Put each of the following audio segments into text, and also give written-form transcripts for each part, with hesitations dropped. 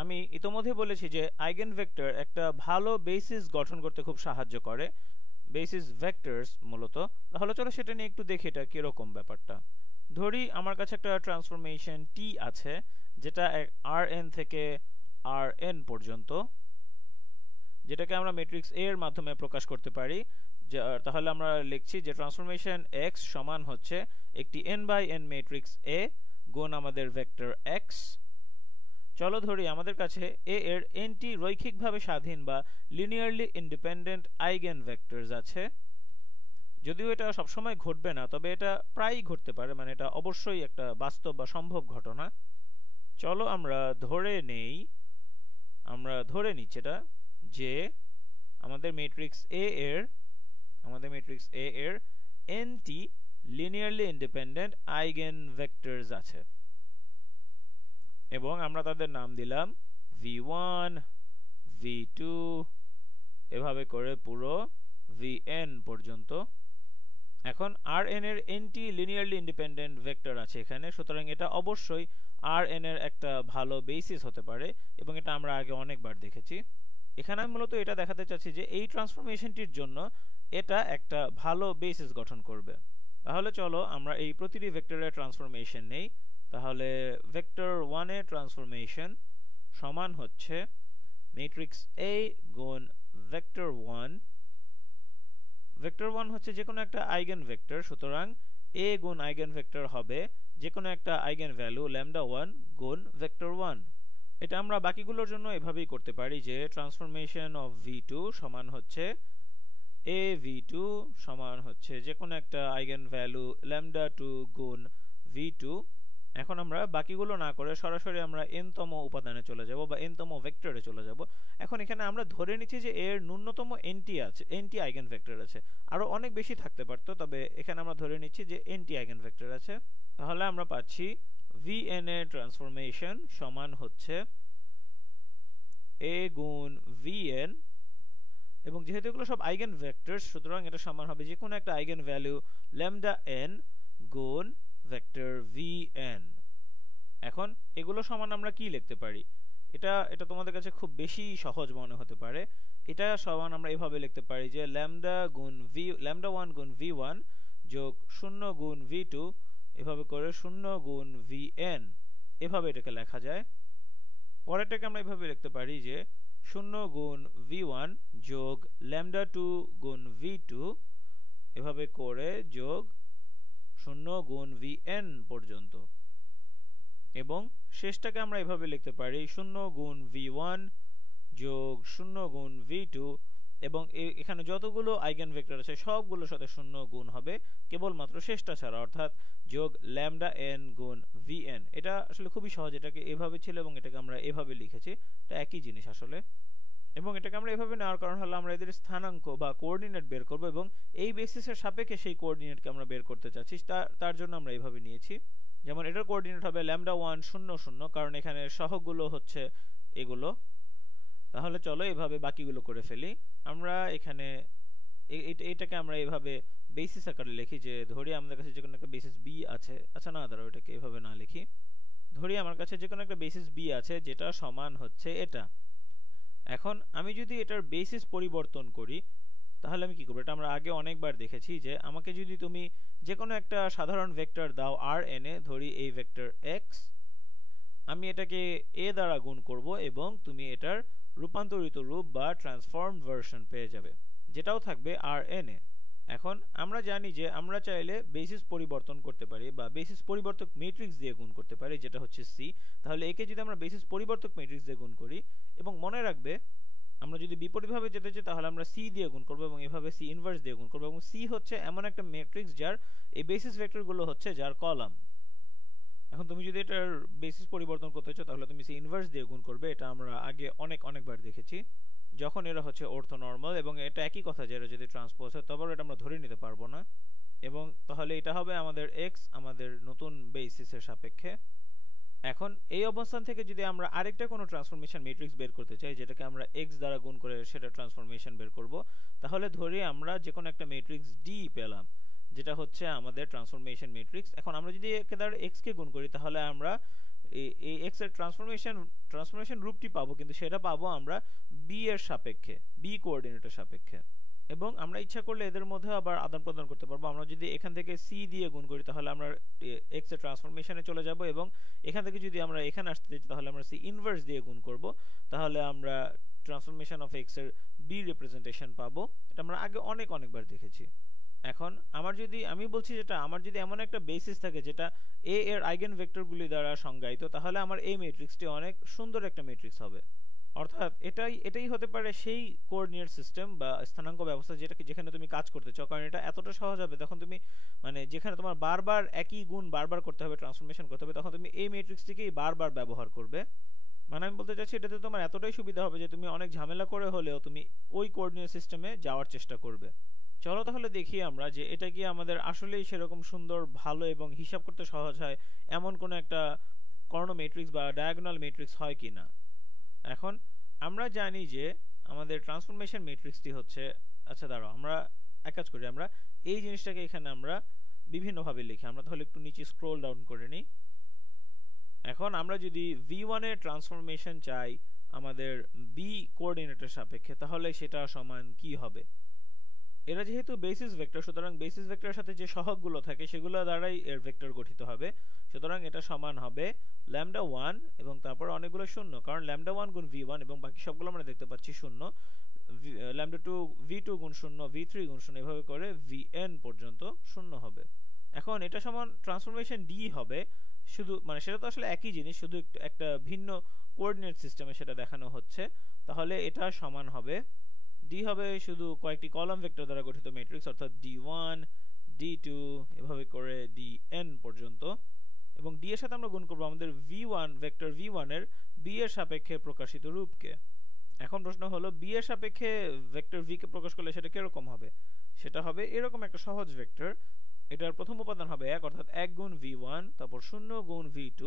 আমি ইতোমধ্যে বলেছি যে আইগেন ভেক্টর একটা ভালো বেসিস গঠন করতে খুব সাহায্য করে, বেসিস ভেক্টরস মূলত। তাহলে চলো সেটা নিয়ে একটু দেখি এটা কিরকম ব্যাপারটা। ধরি আমার কাছে একটা ট্রান্সফরমেশন টি আছে, যেটা আর এন থেকে আর এন পর্যন্ত, যেটাকে আমরা ম্যাট্রিক্স এ এর মাধ্যমে প্রকাশ করতে পারি। তাহলে আমরা লিখছি যে ট্রান্সফরমেশন এক্স সমান হচ্ছে একটি এন বাই এন ম্যাট্রিক্স এ গুণ আমাদের ভেক্টর এক্স। চলো ধরি আমাদের কাছে এ এর এনটি রৈখিকভাবে স্বাধীন বা লিনিয়ারলি ইন্ডিপেন্ডেন্ট আইগেন ভেক্টরস আছে। যদিও এটা সবসময় ঘটবে না, তবে এটা প্রায়ই ঘটতে পারে, মানে এটা অবশ্যই একটা বাস্তব বা সম্ভব ঘটনা। চলো আমরা ধরে নিচ্ছি এটা, যে আমাদের ম্যাট্রিক্স এ এর N T linearly independent eigen vectors আছে, এবং আমরা তাদের নাম দিলাম v1 v2 এভাবে করে পুরো vn পর্যন্ত। এখন rn এর nটি লিনিয়ারলি ইন্ডিপেন্ডেন্ট ভেক্টর আছে এখানে, সুতরাং এটা অবশ্যই rn এর একটা ভালো বেসিস হতে পারে, এবং এটা আমরা আগে অনেকবার দেখেছি। এখানে আমি মূলত এটা দেখাতে চাচ্ছি যে এই ট্রান্সফরমেশনটির জন্য এটা একটা ভালো বেসিস গঠন করবে। তাহলে চলো আমরা এই প্রতিটি ভেক্টরের ট্রান্সফরমেশন নেই। তাহলে ভেক্টর 1 এর ট্রান্সফরমেশন সমান হচ্ছে ম্যাট্রিক্স এ গুণ ভেক্টর 1। ভেক্টর 1 হচ্ছে যে কোনো একটা আইগেন ভেক্টর, সুতরাং এ গুণ আইগেন ভেক্টর হবে যে কোনো একটা আইগেন ভ্যালু ল্যামডা 1 গুণ ভেক্টর 1। এটা আমরা বাকিগুলোর জন্য এভাবেই করতে পারি যে ট্রান্সফরমেশন অফ v2 সমান হচ্ছে এ v2 সমান হচ্ছে যে কোনো একটা আইগেন ভ্যালু ল্যামডা 2 গুণ v2। এখন আমরা বাকিগুলো না করে সরাসরি আমরা n-তম উপাদানে চলে যাব বা n-তম ভেক্টরে চলে যাব। এখন এখানে আমরা ধরে নিচ্ছি যে এর ন্যূনতম nটি আইগেন ভেক্টর আছে। আরো অনেক বেশি থাকতে পারতো, তবে এখানে আমরা ধরে নিচ্ছি যে nটি আইগেন ভেক্টর আছে। তাহলে আমরা পাচ্ছি vn এর ট্রান্সফরমেশন সমান হচ্ছে a গুণ vn, এবং যেহেতু এগুলো সব আইগেন ভেক্টর, সুতরাং এটা সমান হবে যে কোনো একটা আইগেন ভ্যালু ল্যামডা n গুণ ভেক্টর vn। এখন এগুলো সমান আমরা কি লিখতে পারি? এটা তোমাদের কাছে খুব বেশি সহজ মনে হতে পারে। এটা সমান আমরা এভাবে লিখতে পারি যে ল্যামডা 1 গুণ v1 যোগ 0 গুণ v2 এভাবে করে 0 গুণ vn, এভাবে এটাকে লেখা যায়। পরেরটাকে আমরা এভাবে লিখতে পারি যে 0 গুণ v1 যোগ ল্যামডা 2 গুণ v2 এভাবে করে যোগ 0 গুণ vn পর্যন্ত, এবং শেষটাকে আমরা এভাবে লিখতে পারি 0 গুণ v1 যোগ 0 গুণ v2, এবং এখানে যতগুলো আইগেন ভেক্টর আছে সবগুলোর সাথে 0 গুণ হবে কেবলমাত্র শেষটা ছাড়া, অর্থাৎ যোগ ল্যামডা n গুণ vn। এটা আসলে খুবই সহজ, এটাকে এভাবে ছিল এবং এটাকে আমরা এভাবে লিখেছি, এটা একই জিনিস আসলে। এবং এটাকে আমরা এভাবে নেওয়ার কারণ হলো আমরা এদের স্থানাঙ্ক বা কোঅর্ডিনেট বের করব, এবং এই বেসিসের সাপেক্ষে সেই কোঅর্ডিনেটকে আমরা বের করতে চাচ্ছি, তার জন্য আমরা এইভাবে নিয়েছি। যেমন এটার কোঅর্ডিনেট হবে ল্যামডা 1 0 0, কারণ এখানে সহগগুলো হচ্ছে এগুলো। তাহলে চলো এভাবে বাকিগুলো করে ফেলি। আমরা এখানে এটাকে আমরা এভাবে বেসিস আকারে লিখি, যে ধরি আমাদের কাছে যে কোনো একটা বেসিস বি আছে। আচ্ছা না, দাঁড়াও, এটাকে এভাবে না লিখি। ধরি আমার কাছে যে কোনো একটা বেসিস বি আছে যেটা সমান হচ্ছে এটা। এখন আমি যদি এটার বেসিস পরিবর্তন করি তাহলে আমি কি করব? এটা আমরা আগে অনেকবার দেখেছি যে আমাকে যদি তুমি যে কোনো একটা সাধারণ ভেক্টর দাও rn এ, ধরি এই ভেক্টর x, আমি এটাকে a দ্বারা গুণ করব এবং তুমি এটার রূপান্তরিত রূপ বা ট্রান্সফর্মড ভার্সন পেয়ে যাবে, যেটাও থাকবে rn এ। এখন আমরা জানি যে আমরা চাইলে বেসিস পরিবর্তন করতে পারি বা বেসিস পরিবর্তক ম্যাট্রিক্স দিয়ে গুণ করতে পারি, যেটা হচ্ছে c। তাহলে একে যদি আমরা বেসিস পরিবর্তক ম্যাট্রিক্স দিয়ে গুণ করি, এবং মনে রাখবে আমরা যদি বিপরীতভাবে যেতে চাই তাহলে আমরা c দিয়ে গুণ করব এবং এভাবে c ইনভার্স দিয়ে গুণ করব, এবং c হচ্ছে এমন একটা ম্যাট্রিক্স যার এই বেসিস ভেক্টরগুলো হচ্ছে যার কলাম। এখন তুমি যদি এটার বেসিস পরিবর্তন করতে চাও তাহলে তুমি c ইনভার্স দিয়ে গুণ করবে। এটা আমরা আগে অনেকবার দেখেছি যখন এরা হচ্ছে অর্থোনর্মাল, এবং এটা একই কথা যে এরা যদি ট্রান্সপোজ হয় তবে এটা আমরা ধরে নিতে পারবো না, এবং তাহলে এটা হবে আমাদের x আমাদের নতুন বেসিসের সাপেক্ষে। এখন এই অবস্থান থেকে যদি আমরা আরেকটা কোনো ট্রান্সফরমেশন ম্যাট্রিক্স বের করতে চাই, যেটাকে আমরা x দ্বারা গুণ করে সেটা ট্রান্সফরমেশন বের করব, তাহলে ধরি আমরা যে কোনো একটা ম্যাট্রিক্স d পেলাম, যেটা হচ্ছে আমাদের ট্রান্সফরমেশন ম্যাট্রিক্স। এখন আমরা যদি একে দ্বারা x কে গুণ করি তাহলে আমরা এই এক্স এর ট্রান্সফরমেশন রূপটি পাবো, কিন্তু সেটা পাবো আমরা বি এর সাপেক্ষে, বি কোঅর্ডিনেটের সাপেক্ষে। এবং আমরা ইচ্ছা করলে এদের মধ্যে আবার আদান প্রদান করতে পারবো। আমরা যদি এখান থেকে সি দিয়ে গুণ করি তাহলে আমরা এক্স এর ট্রান্সফরমেশনে চলে যাব, এবং এখান থেকে যদি আমরা এখানে আসতে চাই তাহলে আমরা সি ইনভার্স দিয়ে গুণ করব, তাহলে আমরা ট্রান্সফরমেশন অফ এক্স এর বি রিপ্রেজেন্টেশন পাবো। এটা আমরা আগে অনেকবার দেখেছি। এখন আমি বলছি যেটা আমার যদি এমন একটা বেসিস থাকে যেটা এ এর আইগেন ভেক্টরগুলি দ্বারা সংজ্ঞায়িত, তাহলে আমার এই ম্যাট্রিক্সটি অনেক সুন্দর একটা ম্যাট্রিক্স হবে। অর্থাৎ এটাই হতে পারে সেই কোঅর্ডিনেট সিস্টেম বা স্থানাঙ্ক ব্যবস্থা যেখানে তুমি কাজ করতে চাও, কারণ এটা এতটা সহজ হবে তখন তুমি যেখানে তোমার বারবার একই গুণ বারবার করতে হবে, ট্রান্সফরমেশন করতে হবে, তখন তুমি এই ম্যাট্রিক্সটিকেই বারবার ব্যবহার করবে। আমি বলতে চাচ্ছি এটাতে তোমার এতটাই সুবিধা হবে যে তুমি অনেক ঝামেলা করে হলেও তুমি ওই কোঅর্ডিনেট সিস্টেমে যাওয়ার চেষ্টা করবে। চলো তাহলে দেখি আমরা যে এটা কি আমাদের আসলেই সেরকম সুন্দর, ভালো এবং হিসাব করতে সহজ হয় এমন কোনো একটা কর্ণ ম্যাট্রিক্স বা ডায়াগোনাল ম্যাট্রিক্স হয় কিনা। এখন আমরা জানি যে আমাদের ট্রান্সফরমেশন ম্যাট্রিক্সটি হচ্ছে, আচ্ছা দাঁড়াও আমরা এক কাজ করি, আমরা এই জিনিসটাকে এখানে আমরা বিভিন্নভাবে লিখি। আমরা তাহলে একটু নিচে স্ক্রোল ডাউন করে নিই। এখন আমরা যদি v1 এর ট্রান্সফরমেশন চাই আমাদের b কোঅর্ডিনেটের সাপেক্ষে, তাহলে সেটা সমান কি হবে? এরা যেহেতু বেসিস ভেক্টর, সুতরাং বেসিস ভেক্টরের সাথে যে সহগগুলো থাকে সেগুলো দ্বারাই এর ভেক্টর গঠিত হবে। সুতরাং এটা সমান হবে λ1 এবং তারপর অনেকগুলো শূন্য, কারণ λ1 গুণ v1 এবং বাকি সবগুলো আমরা দেখতে পাচ্ছি শূন্য, λ2 v2 গুণ শূন্য, v3 গুণ শূন্য, এভাবে করে vn পর্যন্ত শূন্য হবে। এখন এটা সমান ট্রান্সফরমেশন d হবে, শুধু সেটা তো আসলে একই জিনিস, শুধু একটা ভিন্ন কোঅর্ডিনেট সিস্টেমে সেটা দেখানো হচ্ছে। তাহলে এটা সমান হবে d হবে শুধু কয়েকটি কলাম ভেক্টর দ্বারা গঠিত ম্যাট্রিক্স, অর্থাৎ d1 d2 এভাবে করে dn পর্যন্ত, এবং d এর সাথে আমরা গুণ করব আমাদের v1 ভেক্টর v1 এর b এর সাপেক্ষে প্রকাশিত রূপকে। এখন প্রশ্ন হলো b এর সাপেক্ষে ভেক্টর v কে প্রকাশ করলে সেটা কিরকম হবে? সেটা হবে এরকম একটা সহজ ভেক্টর। এটার প্রথম উপাদান হবে 1, অর্থাৎ 1 গুণ v1, তারপর 0 গুণ v2,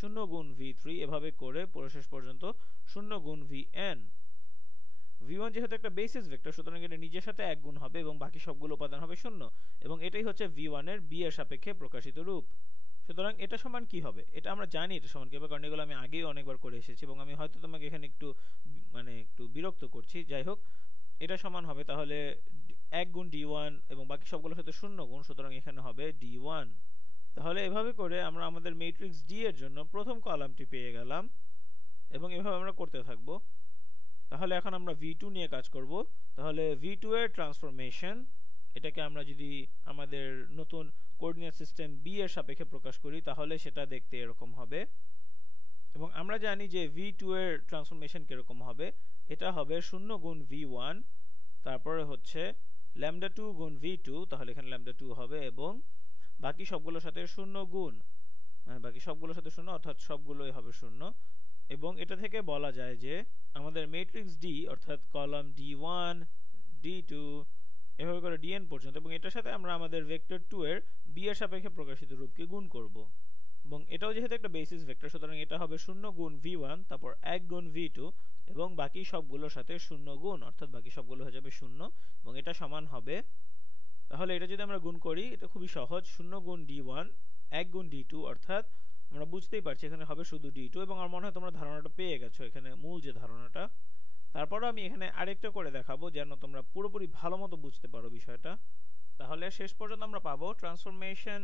0 গুণ v3, এভাবে করে পুরো শেষ পর্যন্ত 0 গুণ vn। v1 যেহেতু একটা বেসিস ভেক্টর, সুতরাং এটা নিজের সাথে 1 গুণ হবে এবং বাকি সবগুলো উপাদান হবে 0, এবং এটাই হচ্ছে v1 এর b এর সাপেক্ষে প্রকাশিত রূপ। সুতরাং এটা সমান কি হবে? এটা আমরা জানি এটা সমান কি হবে, কারণ এগুলো আমি আগেই অনেকবার করে এসেছি এবং আমি হয়তো তোমাকে এখানে একটু বিরক্ত করছি। যাই হোক, এটা সমান হবে তাহলে 1 গুণ d1 এবং বাকি সবগুলোর সাথে 0 গুণ, সুতরাং এখানে হবে d1। তাহলে এভাবে করে আমরা আমাদের ম্যাট্রিক্স d এর জন্য প্রথম কলামটি পেয়ে গেলাম, এবং এভাবে আমরা করতে থাকবো। তাহলে এখন আমরা v2 নিয়ে কাজ করব। তাহলে v2 এর ট্রান্সফরমেশন, এটাকে আমরা যদি আমাদের নতুন কোঅর্ডিনেট সিস্টেম b এর সাপেক্ষে প্রকাশ করি তাহলে সেটা দেখতে এরকম হবে। এবং আমরা জানি যে v2 এর ট্রান্সফরমেশন কিরকম হবে, এটা হবে 0 গুণ v1, তারপরে হচ্ছে λ2 গুণ v2, তাহলে এখানে λ2 হবে, এবং বাকি সবগুলোর সাথে 0 গুণ, বাকি সবগুলোর সাথে 0, অর্থাৎ সবগুলোই হবে 0। এবং এটা থেকে বলা যায় যে আমাদের ম্যাট্রিক্স d, অর্থাৎ কলাম d1 d2 এভাবে করে dn পর্যন্ত, এবং এটার সাথে আমরা আমাদের ভেক্টর 2 এর b এর সাপেক্ষে প্রকাশিত রূপকে গুণ করব। এবং এটাও যেহেতু একটা বেসিস ভেক্টর, সুতরাং এটা হবে 0 গুণ v1, তারপর 1 গুণ v2 এবং বাকি সবগুলোর সাথে 0 গুণ, অর্থাৎ বাকি সবগুলো হয়ে যাবে 0, এবং এটা সমান হবে, তাহলে এটা যদি আমরা গুণ করি এটা খুবই সহজ, 0 গুণ d1 1 গুণ d2, অর্থাৎ আমরা বুঝতেই পারছি এখানে হবে শুধু d2, এবং আমার মনে হয় তোমরা ধারণাটা পেয়ে গেছো এখানে মূল যে ধারণাটা। তারপরও আমি এখানে আরেকটা করে দেখাবো যেন তোমরা পুরোপুরি ভালো মতো বুঝতে পারো বিষয়টা। তাহলে শেষ পর্যন্ত আমরা পাবো ট্রান্সফরমেশন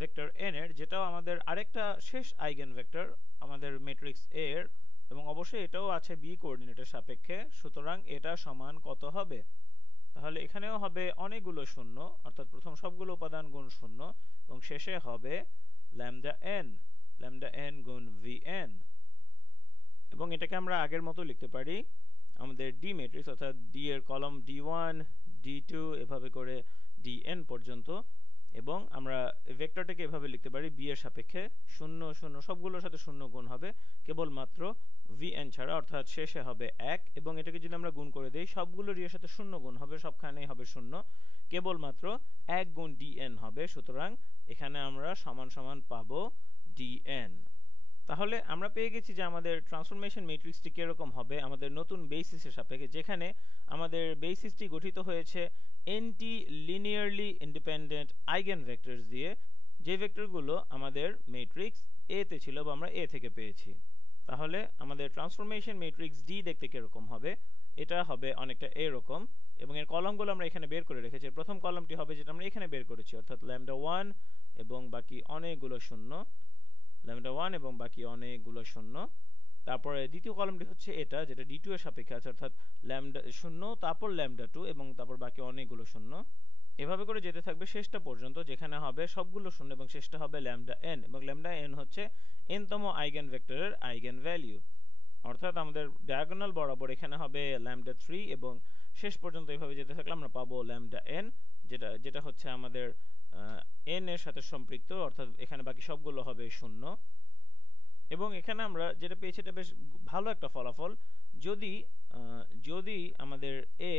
ভেক্টর n এর, যেটাও আমাদের আরেকটা শেষ আইগেন ভেক্টর আমাদের ম্যাট্রিক্স a এর, এবং অবশ্যই এটাও আছে b কোঅর্ডিনেটের সাপেক্ষে। সুতরাং এটা সমান কত হবে? তাহলে এখানেও হবে অনেকগুলো শূন্য, অর্থাৎ প্রথম সবগুলো উপাদান গুণ 0, এবং শেষে হবে λn গুণ vn। এবং এটাকে আমরা আগের মতো লিখতে পারি আমাদের d ম্যাট্রিক্স, অর্থাৎ d এর কলাম d1 d2 এভাবে করে dn পর্যন্ত, এবং আমরা ভেক্টরটাকে এভাবে লিখতে পারি b এর সাপেক্ষে 0 0 সবগুলোর সাথে 0 গুণ হবে কেবলমাত্র vn ছাড়া, অর্থাৎ শেষে হবে 1, এবং এটাকে যদি আমরা গুণ করে দেই সবগুলোর এর সাথে 0 গুণ হবে, সবখানেই হবে 0, কেবলমাত্র 1 গুণ dn হবে। সুতরাং এখানে আমরা সমান সমান পাবো dn। তাহলে আমরা পেয়ে গেছি যে আমাদের ট্রান্সফরমেশন ম্যাট্রিক্সটি কিরকম হবে আমাদের নতুন বেসিসের সাপেক্ষে, যেখানে আমাদের বেসিসটি গঠিত হয়েছে nটি লিনিয়ারলি ইন্ডিপেন্ডেন্ট আইগেন ভেক্টরস দিয়ে, যে ভেক্টরগুলো আমাদের ম্যাট্রিক্স এ তে ছিল বা আমরা এ থেকে পেয়েছি। তাহলে আমাদের ট্রান্সফরমেশন ম্যাট্রিক্স ডি দেখতে কিরকম হবে, এটা হবে অনেকটা এরকম, এবং এর কলামগুলো আমরা এখানে বের করে রেখেছি। প্রথম কলামটি হবে যেটা আমরা এখানে বের করেছি, অর্থাৎ ল্যামডা 1 এবং বাকি অনেকগুলো শূন্য, ল্যামডা 1 এবং বাকি অনেকগুলো শূন্য। তারপরে দ্বিতীয় কলামটি হচ্ছে এটা, যেটা d2 এর সাপেক্ষে আছে, অর্থাৎ ল্যামডা 0, তারপর ল্যামডা 2 এবং তারপর বাকি অনেকগুলো শূন্য। এভাবে করে যেতে থাকবে শেষটা পর্যন্ত, যেখানে হবে সবগুলো শূন্য এবং শেষটা হবে ল্যামডা n, এবং ল্যামডা n হচ্ছে nতম আইগেন ভেক্টরের আইগেন ভ্যালু। অর্থাৎ আমাদের ডায়াগোনাল বরাবর এখানে হবে ল্যামডা 3 এবং শেষ পর্যন্ত এভাবে যেতে থাকলে আমরা পাবো ল্যামডা n, যেটা হচ্ছে আমাদের n এর সাথে সম্পৃক্ত, অর্থাৎ এখানে বাকি সবগুলো হবে শূন্য। এবং এখানে আমরা যেটা পেয়েছি এটা বেশ ভালো একটা ফলাফল। যদি আমাদের a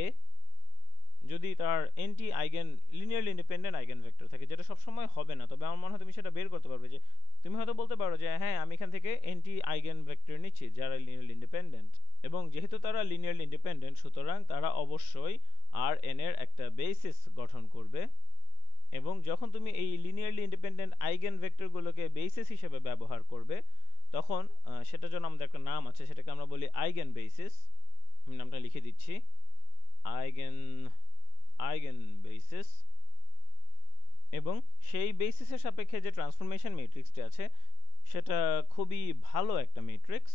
যদি তার nটি eigen linearly independent eigenvector থাকে, যেটা সব সময় হবে না, তবে আমার মনে হয় তুমি সেটা বের করতে পারবে। যে তুমি হয়তো বলতে পারো যে হ্যাঁ আমি এখান থেকে nটি আইগেন ভেক্টর নিচ্ছি যারা লিনিয়ারলি ইন্ডিপেন্ডেন্ট, এবং যেহেতু তারা লিনিয়ারলি ইন্ডিপেন্ডেন্ট সুতরাং তারা অবশ্যই Rn এর একটা বেসিস গঠন করবে। এবং যখন তুমি এই লিনিয়ারলি ইন্ডিপেন্ডেন্ট আইগেন ভেক্টরগুলোকে বেসিস হিসেবে ব্যবহার করবে, তখন সেটার জন্য আমাদের একটা নাম আছে, সেটাকে আমরা বলি আইগেন বেসিস। আমি নামটা লিখে দিচ্ছি, আইগেন বেসিস। এবং সেই বেসিসের সাপেক্ষে যে ট্রান্সফরমেশন ম্যাট্রিক্সটি আছে সেটা খুবই ভালো একটা ম্যাট্রিক্স।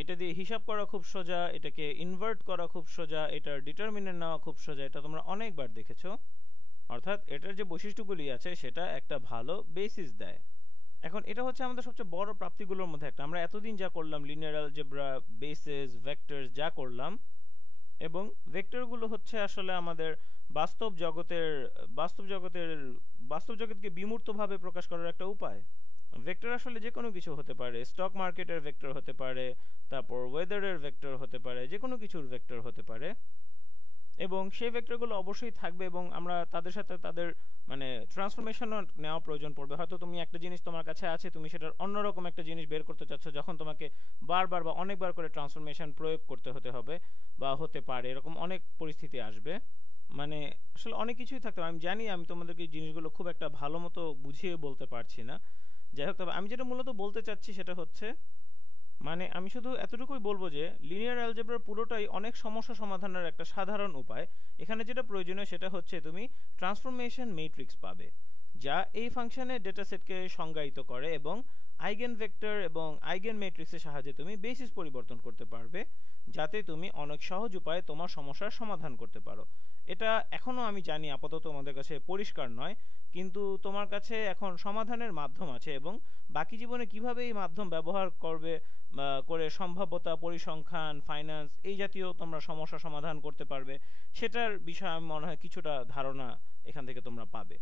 এটা দিয়ে হিসাব করা খুব সোজা, এটাকে ইনভার্ট করা খুব সোজা, এটার ডিটারমিনেন্ট নেওয়া খুব সোজা, এটা তোমরা অনেকবার দেখেছো। অর্থাৎ এটার যে বৈশিষ্ট্যগুলি আছে সেটা একটা ভালো বেসিস দেয়। এখন এটা হচ্ছে আমাদের সবচেয়ে বড় প্রাপ্তিগুলোর মধ্যে একটা। আমরা এতদিন যা করলাম, লিনিয়ার অ্যালজেব্রা, বেসিস, ভেক্টরস যা করলাম, এবং ভেক্টরগুলো হচ্ছে আসলে আমাদের বাস্তব জগৎকে বিমূর্তভাবে প্রকাশ করার একটা উপায়। ভেক্টর আসলে যে কোনো কিছু হতে পারে, স্টক মার্কেটের ভেক্টর হতে পারে, তারপর ওয়েদারের ভেক্টর হতে পারে, যে কোনো কিছুর ভেক্টর হতে পারে, এবং সেই ভেক্টরগুলো অবশ্যই থাকবে এবং আমরা তাদের সাথে তাদের মানে ট্রান্সফরমেশনও নেওয়া প্রয়োজন পড়বে। হয়তো তুমি একটা জিনিস তোমার কাছে আছে, তুমি সেটার অন্যরকম একটা জিনিস বের করতে চাচ্ছ, যখন তোমাকে বারবার বা অনেকবার করে ট্রান্সফরমেশন প্রয়োগ করতে হবে বা হতে পারে, এরকম অনেক পরিস্থিতি আসবে। মানে আসলে অনেক কিছুই থাকতে পারে। আমি জানি আমি তোমাদেরকে এই জিনিসগুলো খুব একটা ভালো মতো বুঝিয়ে বলতে পারছি না। যাই হোক, তবে আমি যেটা মূলত বলতে চাচ্ছি সেটা হচ্ছে, মানে আমি শুধু এতটুকুই বলবো যে লিনিয়ার অ্যালজেব্রার পুরোটাই অনেক সমস্যা সমাধানের একটা সাধারণ উপায়। এখানে যেটা প্রয়োজনীয় সেটা হচ্ছে তুমি ট্রান্সফরমেশন ম্যাট্রিক্স পাবে, যা এই ফাংশনের ডেটা সেটকে সংজ্ঞায়িত করে, এবং আইগেন ভেক্টর এবং আইগেন ম্যাট্রিক্সের সাহায্যে তুমি বেসিস পরিবর্তন করতে পারবে, যাতে তুমি অনেক সহজ উপায়ে তোমার সমস্যার সমাধান করতে পারো। এটা এখনও আমি জানি আপাতত তোমাদের কাছে পরিষ্কার নয়, কিন্তু তোমার কাছে এখন সমাধানের মাধ্যম আছে, এবং বাকি জীবনে কিভাবে এই মাধ্যম ব্যবহার করবে করে সম্ভাব্যতা, পরিসংখ্যান, ফাইন্যান্স এই জাতীয় তোমরা সমস্যা সমাধান করতে পারবে, সেটার বিষয়ে আমি মনে হয় কিছুটা ধারণা এখান থেকে তোমরা পাবে।